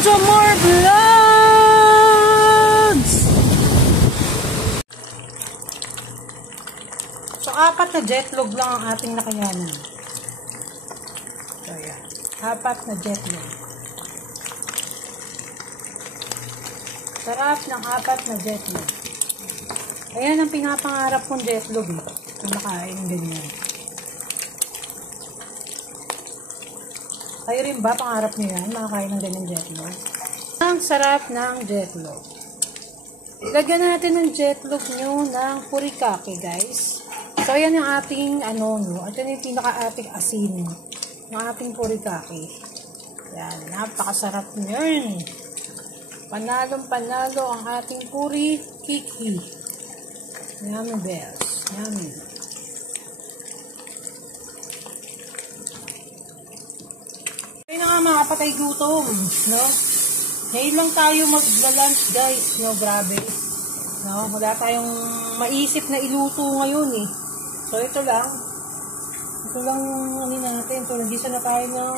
Jomar Vlogs! So, 4 na jetlog lang ang ating nakayanan. So, yan. 4 na jetlog. Sarap ng 4 na jetlog. Ayan ang pinapangarap kong jetlog. Kung nakain ganyan. Kayo rin ba? Pangarap niyo yan? Makakain ng ganyan jetlog. Ang sarap ng jetlog. Lagyan natin ng jetlog nyo ng furikake, guys. So, ayan yung ating, ito yung pinaka-ating asin. Yung ating furikake. Yan, napakasarap nyo. Panalong-panalo ang ating furikake. Yummy bells. Yummy. Ayun na nga mga patay gutom, no? Ngayon lang tayo magla-lunch, guys, no? Grabe. No? Wala tayong maisip na iluto ngayon, eh. So, ito lang. Ito lang yung natin. So, nagisa na tayo ng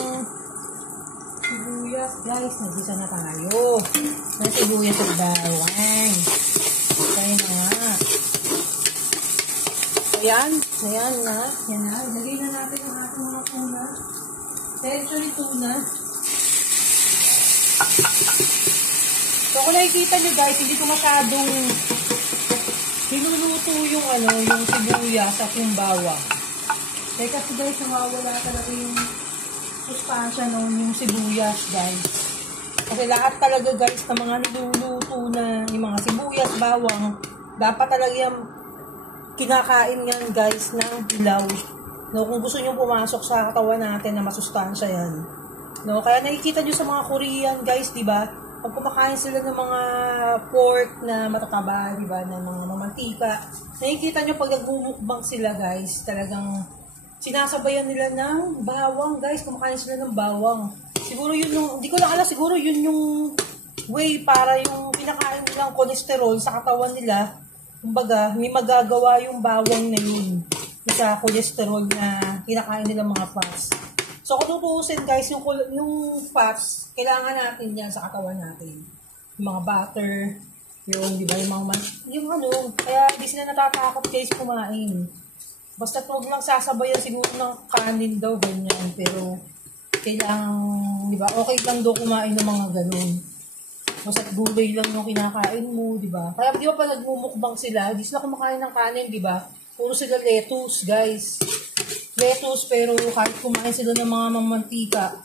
sibuyas, guys. Nagisa na tayo. May sibuyas at bawang. Kaya na nga. Ayan. Ayan na. Ayan na. Lagay na natin ang ating mga tuna. Century tuna. So, kung nakikita nyo, guys, hindi ko masyadong niluluto yung yung sibuyas at yung bawang. Kasi guys, nawawala talaga yung sustansya yung sibuyas, guys. Kasi lahat talaga, guys, ng mga niluluto na yung mga sibuyas, bawang, dapat talaga yung kinakain yan, guys, ng dilaw. No, kung gusto nyo pumasok sa katawan natin na masustansya yan. No, kaya nakikita nyo sa mga Korean, guys, di ba? Pag kumakain sila ng mga pork na matataba, di ba, ng mga mamantika, nakikita nyo pag nagmumukbang sila, guys, talagang sinasabayan nila ng bawang, guys. Kumakain sila ng bawang. Siguro yun yung, hindi ko lang alam, siguro yun yung way para yung pinakain nilang cholesterol sa katawan nila. Kumbaga, may magagawa yung bawang na yun sa cholesterol na kinakain nilang mga fats. So, kung tutuusin, guys, yung fats, kailangan natin yan sa katawan natin. Yung mga butter, yung, di ba, kaya hindi sila natatakot, guys, kumain. Basta huwag lang sasabayan siguro ng kanin daw, ganyan. Pero, kailangan, di ba, okay lang daw kumain ng mga ganun. Basta gulay lang yung kinakain mo, di ba? Kaya, di ba, pag nagmumukbang sila, di sila kumakain ng kanin, di ba? Puro sila lettuce, guys. Lettuce, pero kahit kumain sila ng mga mamantika,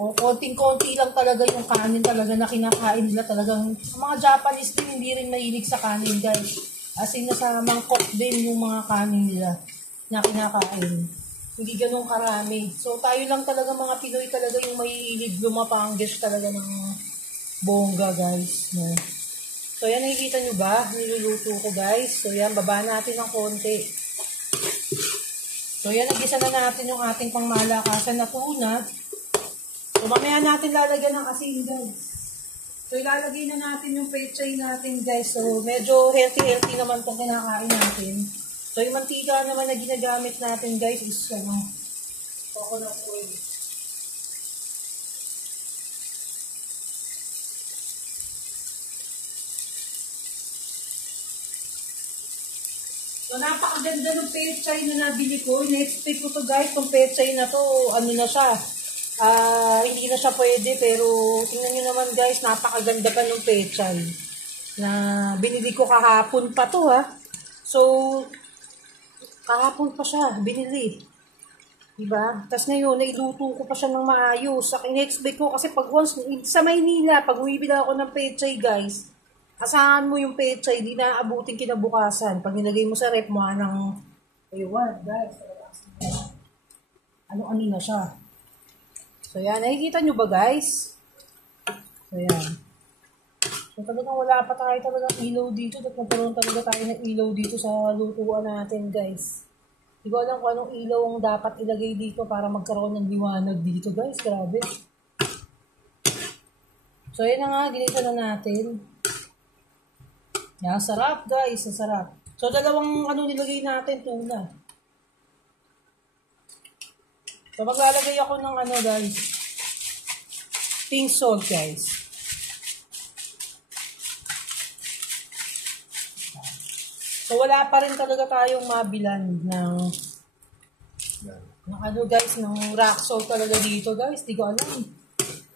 o konting-konti lang talaga yung kanin talaga na kinakain nila talagang. Ang mga Japanese din, hindi rin mahilig sa kanin, guys. As in, nasa mangkok din yung mga kanin nila na kinakain. Hindi ganun karami. So, tayo lang talaga mga Pinoy talaga yung mahilig lumapangges talaga ng bongga, guys. Yeah. So, yan, nakikita nyo ba? Niluluto ko, guys. So, yan, baba natin ng konti. So, yan, nagisa na natin yung ating pangmalakasan na tuna. So, mamaya natin lalagyan ng asin, guys. So, ilalagay na natin yung pechay natin, guys. So, medyo healthy naman itong kinakain natin. So, yung mantika naman na ginagamit natin, guys, is, coconut oil. So, napakaganda ng pechay na nabili ko. In-expect ko to, guys, itong pechay na to, na siya. Hindi na siya pwede, pero tingnan nyo naman, guys, napakaganda pa ng pechay. Na binili ko kahapon pa to, ha. So, kahapon pa siya, binili. Diba? Tapos ngayon, nailuto ko pa siya ng maayos. In-expect ko, kasi pag once, sa Maynila, pag umibila ako ng pechay, guys, asahan mo yung pechay, di na abutin kinabukasan. Pag nilagay mo sa rep mo, ewan, guys. Ano-ani na siya. So, yan. Nakikita nyo ba, guys? So, yan. So, talagang wala pa tayo talagang ilaw dito. At nagkaroon talaga tayo ng ilaw dito sa lutuan natin, guys. Hindi ko alam kung anong ilaw ang dapat ilagay dito para magkaroon ng liwanag dito, guys. Grabe. So, yan na nga. Ginisa na natin. Yan, sarap, guys. Sarap. So, dalawang nilagay natin, tuna. So, maglalagay ako ng guys. pink salt, guys. So, wala pa rin talaga tayong mabilan ng ano guys, ng rock salt talaga dito guys. Di ko alam.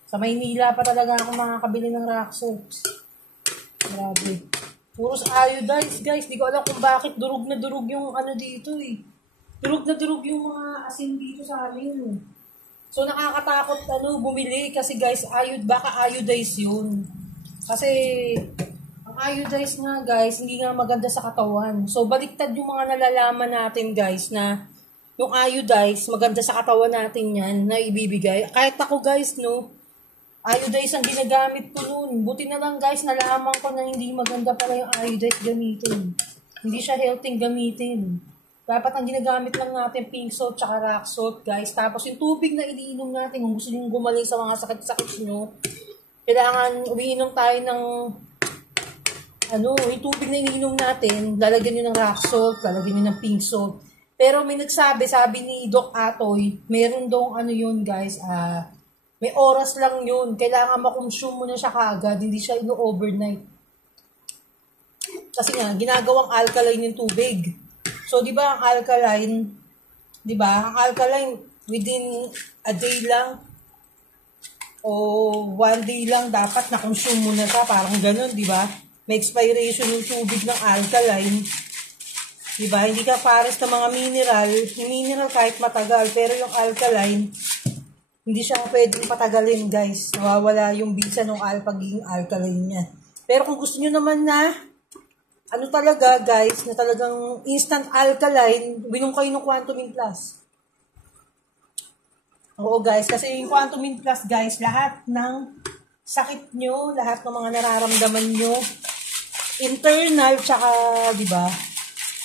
Sa Maynila pa talaga ako makakabili ng rock salt. Grabe. Puros iodized guys. Di ko alam kung bakit durog na durog yung ano dito eh. Durog na durog yung mga asin dito sa amin. So nakakatakot bumili kasi guys, baka iodized yun. Kasi ang iodized nga guys, hindi nga maganda sa katawan. So baliktad yung mga nalalaman natin guys na yung iodized, maganda sa katawan natin yan na ibibigay. Kahit ako guys, iodized ang ginagamit ko noon. Buti na lang guys, nalaman ko na hindi maganda pala yung iodized gamitin. Hindi siya healthy gamitin. Dapat ang ginagamit lang natin pink salt tsaka rock salt guys. Tapos yung tubig na iniinom natin, kung gusto nyo gumaling sa mga sakit-sakit nyo, kailangan umiinom tayo ng yung tubig na iniinom natin, lalagyan nyo ng rock salt, lalagyan nyo ng pink salt. Pero may sabi ni Doc Atoy, meron dong yun guys, may oras lang yun. Kailangan makonsume mo na siya kaagad, hindi siya overnight. Kasi nga, ginagawang alkaline yung tubig. So, di ba, ang alkaline, within a day lang, o 1 day lang, dapat na-consume mo na siya, parang ganun, di ba? May expiration yung tubig ng alkaline. Di ba? Hindi ka pares ng mga mineral. Yung mineral kahit matagal, pero yung alkaline, hindi siya pwedeng patagalin, guys. Nawawala yung bisa ng pagiging alkaline niya. Pero kung gusto nyo naman na talaga guys, na talagang instant alkaline, binom kayo ng Quantumin Plus. Oo guys, kasi yung Quantumin Plus guys, lahat ng sakit nyo, lahat ng mga nararamdaman nyo, internal, tsaka, di ba,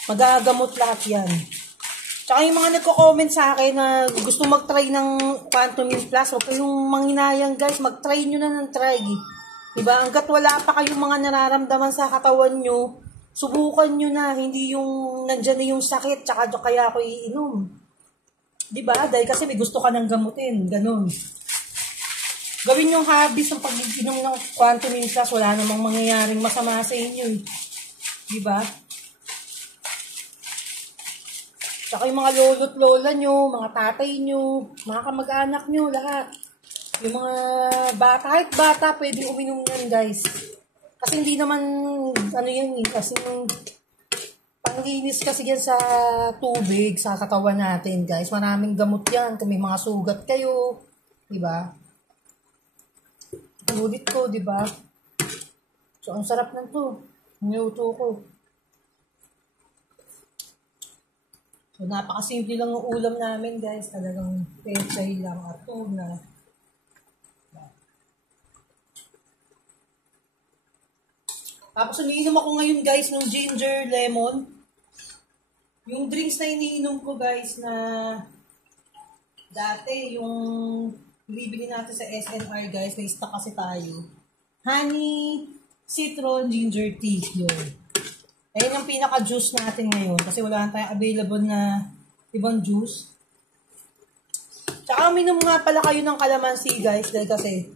magagamot lahat yan. Tsaka yung mga nagko-comment sa akin na gusto mag-try ng Quantumin Plus, o kayong manghinayang guys, mag-try nyo na ng try. Diba? Hanggat wala pa kayong mga nararamdaman sa katawan nyo, subukan nyo na, hindi yung nandyan na yung sakit, tsaka kaya ako iinom. Diba? Dahil kasi may gusto ka nang gamutin, ganun. Gawin yung habits ng pag-inom ng Quantumin Plus, wala namang mangyayaring masama sa inyo. Diba? Tsaka yung mga lolo't lola nyo, mga tatay nyo, mga kamag-anak nyo, lahat. Yung mga bata, kahit bata, pwede uminom yan, guys. Kasi hindi naman, kasi panglinis kasi yan sa tubig, sa katawan natin, guys. Maraming gamot yan, kung may mga sugat kayo, diba? Ulit ko, diba? So, ang sarap na to. Niluto ko. So, napakasimple lang ang ulam namin, guys. Talagang pechay lang at tuna. Tapos, iniinom ako ngayon, guys, ng ginger lemon. Yung drinks na iniinom ko, guys, na dati, yung bibili natin sa SNR, guys, may stock kasi tayo. Honey, citron, ginger tea, yun. Ayun ang pinaka-juice natin ngayon kasi wala na tayong available na ibang juice. Tsaka minom nga pala kayo ng kalamansi guys dahil kasi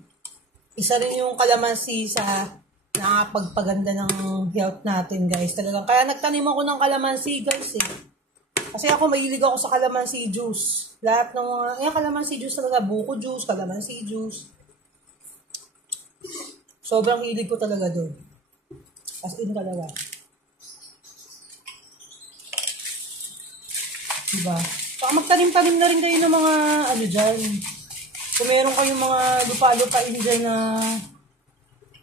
isa rin yung kalamansi sa nakapagpaganda ng health natin guys. Talagang kaya nagtanim ako ng kalamansi guys eh. Kasi ako mahilig ako sa kalamansi juice. Lahat ng mga kalamansi juice talaga, buko juice, kalamansi juice. Sobrang hilig ko talaga doon. As in talaga. Diba? Baka magtanim-tanim na rin kayo ng mga dyan. Kung meron kayong mga lupa-lupain dyan na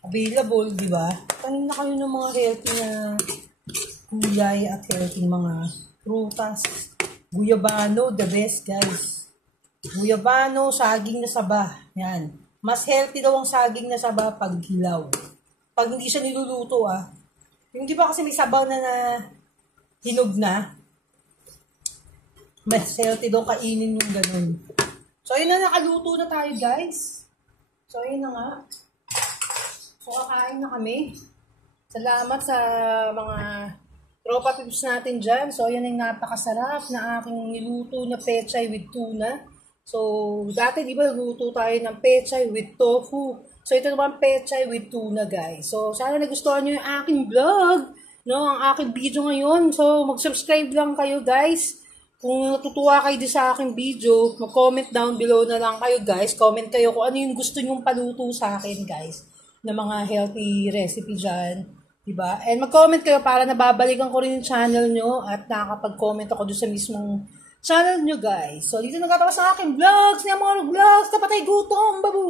available, diba? Tanim na kayo ng mga healthy na gulay at healthy mga prutas. Guyabano, the best guys. Guyabano, saging na saba. Yan. Mas healthy daw ang saging na saba pag hilaw. Pag hindi siya niluluto Yung di ba kasi may sabaw na hinog na, mas healthy daw kainin yung ganun. So, ayun na, nakaluto na tayo, guys. So, ayun na nga. So, kakain na kami. Salamat sa mga tropa pips natin dyan. So, ayun yung napakasarap na aking niluto na pechay with tuna. So, dati di ba luto tayo ng pechay with tofu. So, ito naman pechay with tuna, guys. So, sana nagustuhan nyo yung aking vlog, no? Ang aking video ngayon. So, mag-subscribe lang kayo, guys. Kung natutuwa kayo sa aking video, mag-comment down below na lang kayo, guys. Comment kayo kung ano yung gusto nyong paluto sa akin, guys, na mga healthy recipe dyan. Diba? And mag-comment kayo para nababalikan ko rin yung channel nyo at nakakapag-comment ako doon sa mismong channel nyo, guys. So, dito nagtatapos ang aking vlogs. Niya mga vlogs. Tapatay gutom, babu!